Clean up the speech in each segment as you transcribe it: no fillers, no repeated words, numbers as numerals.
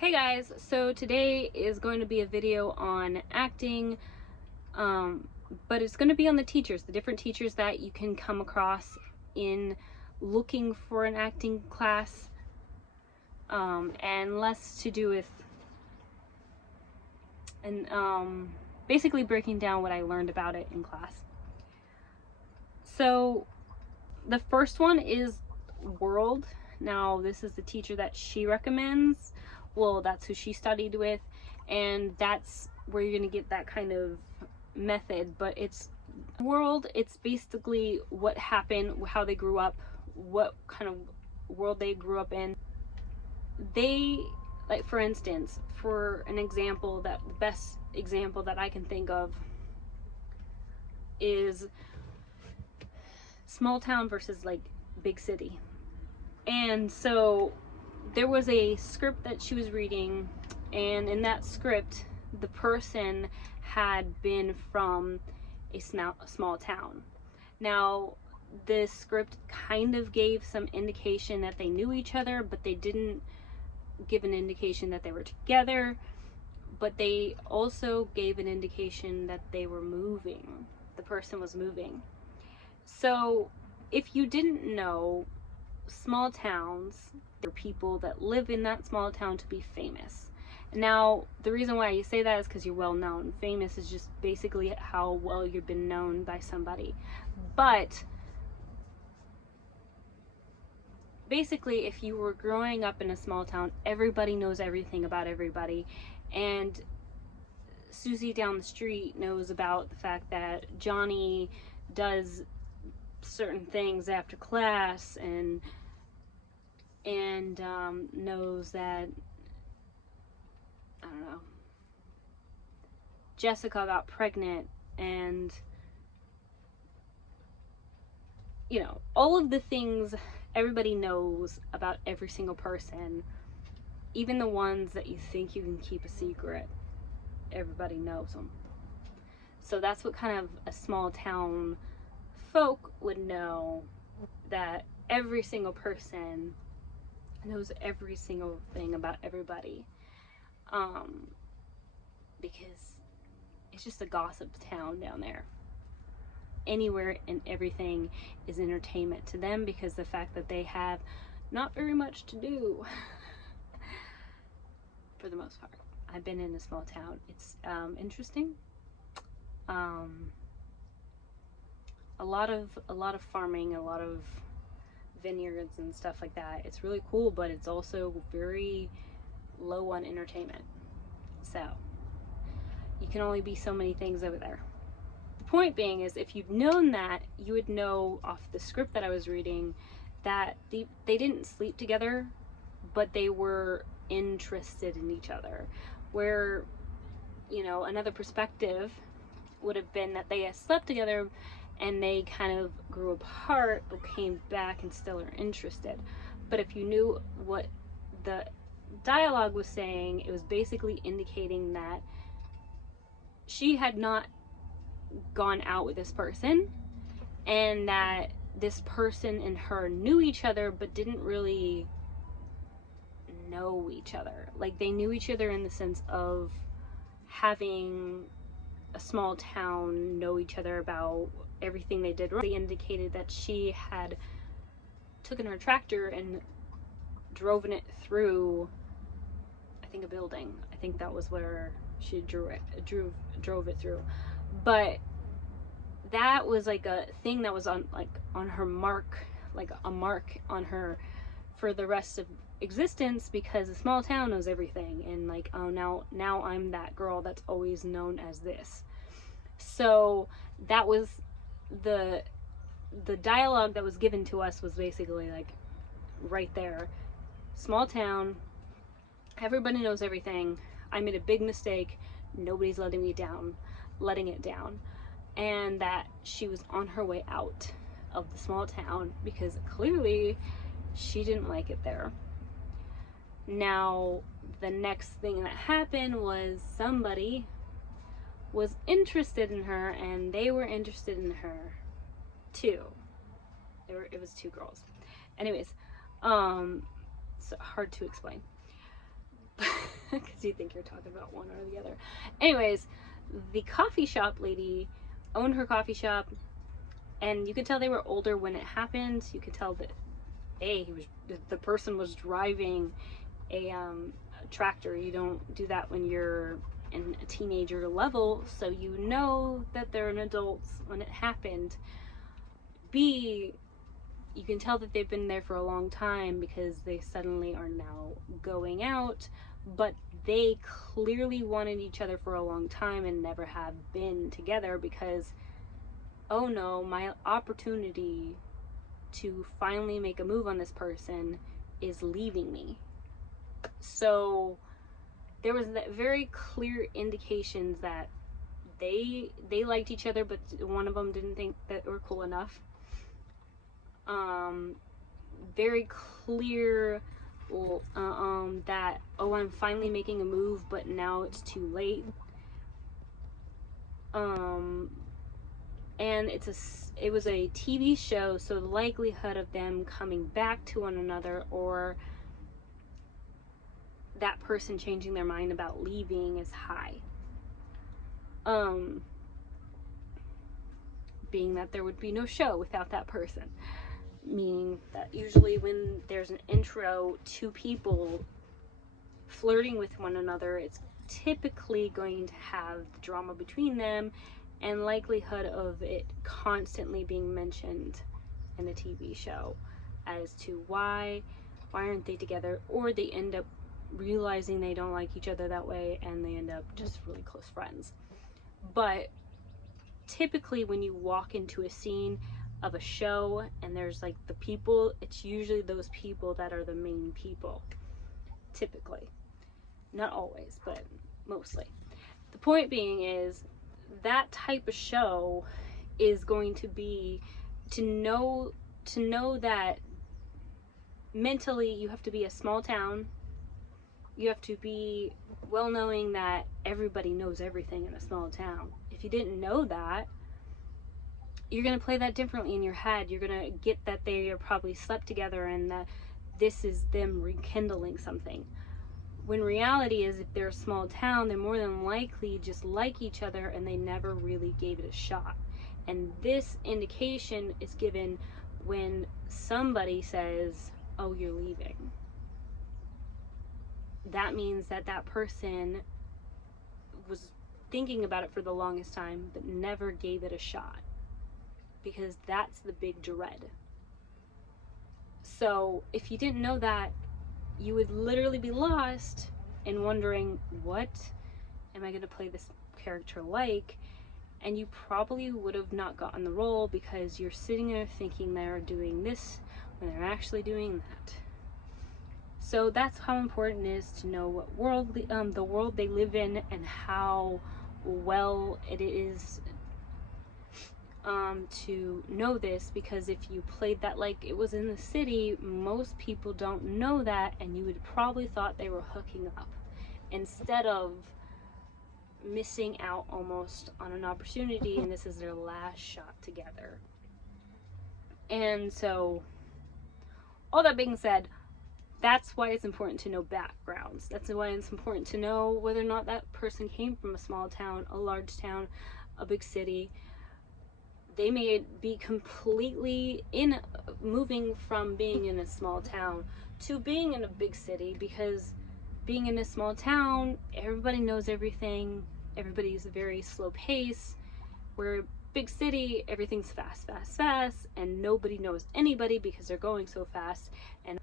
Hey guys, so today is going to be a video on acting, but it's going to be on the teachers, the different teachers that you can come across in looking for an acting class, and less to do with, basically breaking down what I learned about it in class. So the first one is World. Now this is the teacher that she recommends. Well, that's who she studied with, and that's where you're gonna get that kind of method. But it's World, it's basically what happened, how they grew up, what kind of world they grew up in. They, like, for instance, for an example, that the best example that I can think of is small town versus like big city. And so there was a script that she was reading, and in that script the person had been from a small town. Now this script kind of gave some indication that they knew each other, but they didn't give an indication that they were together, but they also gave an indication that they were moving. The person was moving. So if you didn't know, small towns, there are people that live in that small town to be famous. Now the reason why you say that is because you're well known. Famous is just basically how well you've been known by somebody. But basically, if you were growing up in a small town, everybody knows everything about everybody, and Susie down the street knows about the fact that Johnny does certain things after class, and knows that, I don't know, Jessica got pregnant, and you know, all of the things everybody knows about every single person, even the ones that you think you can keep a secret, everybody knows them. So that's what kind of a small town folk would know, that every single person knows every single thing about everybody, because it's just a gossip town down there. Anywhere and everything is entertainment to them, because the fact that they have not very much to do for the most part. I've been in a small town. It's interesting. A lot of farming, a lot of vineyards and stuff like that. It's really cool, but it's also very low on entertainment. So you can only be so many things over there. The point being is, if you'd known that, you would know off the script that I was reading that they didn't sleep together, but they were interested in each other. Where, you know, another perspective would have been that they had slept together and they kind of grew apart but came back and still are interested. But if you knew what the dialogue was saying, it was basically indicating that she had not gone out with this person, and that this person and her knew each other but didn't really know each other. Like, they knew each other in the sense of having a small town know each other about everything they did. They indicated that she had taken her tractor and driven it through, I think, a building. I think that was where she drove it through. But that was like a thing that was on her mark, like a mark on her for the rest of existence, because a small town knows everything, and like, oh, now I'm that girl that's always known as this. So that was the dialogue that was given to us, was basically like right there. Small town, everybody knows everything. I made a big mistake, nobody's letting it down. And that she was on her way out of the small town because clearly she didn't like it there. Now the next thing that happened was somebody was interested in her, and they were interested in her too. It was two girls. Anyways, so hard to explain. because you think you're talking about one or the other. Anyways, the coffee shop lady owned her coffee shop, and you could tell they were older when it happened. You could tell that the person was driving a tractor. You don't do that when you're in a teenager level, so you know that they're an adult when it happened. B, you can tell that they've been there for a long time because they suddenly are now going out, but they clearly wanted each other for a long time and never have been together because, oh no, my opportunity to finally make a move on this person is leaving me. So there was that very clear indications that they liked each other, but one of them didn't think that they were cool enough. Very clear that, oh, I'm finally making a move, but now it's too late. And it was a TV show, so the likelihood of them coming back to one another or that person changing their mind about leaving is high. Being that there would be no show without that person. Meaning that usually when there's an intro to people flirting with one another, it's typically going to have drama between them and likelihood of it constantly being mentioned in the TV show as to why aren't they together, or they end up realizing they don't like each other that way and they end up just really close friends. But typically when you walk into a scene of a show and there's like the people, it's usually those people that are the main people. Typically. Not always, but mostly. The point being is that type of show is going to be to know that mentally you have to be a small town. You have to be well knowing that everybody knows everything in a small town. If you didn't know that, you're going to play that differently in your head. You're going to get that they are probably slept together and that this is them rekindling something. When reality is, if they're a small town, they're more than likely just like each other and they never really gave it a shot. And this indication is given when somebody says, oh, you're leaving. That means that that person was thinking about it for the longest time but never gave it a shot. Because that's the big dread. So if you didn't know that, you would literally be lost and wondering, what am I going to play this character like? And you probably would have not gotten the role because you're sitting there thinking they're doing this when they're actually doing that. So that's how important it is to know what world, the world they live in, and how well it is to know this, because if you played that like it was in the city, most people don't know that, and you would probably thought they were hooking up instead of missing out almost on an opportunity, and this is their last shot together. And so, all that being said, that's why it's important to know backgrounds. That's why it's important to know whether or not that person came from a small town, a large town, a big city. They may be completely moving from being in a small town to being in a big city, because being in a small town, everybody knows everything. Everybody's a very slow pace. Where big city, everything's fast, fast, fast, and nobody knows anybody because they're going so fast and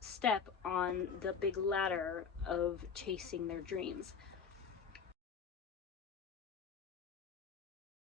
step on the big ladder of chasing their dreams.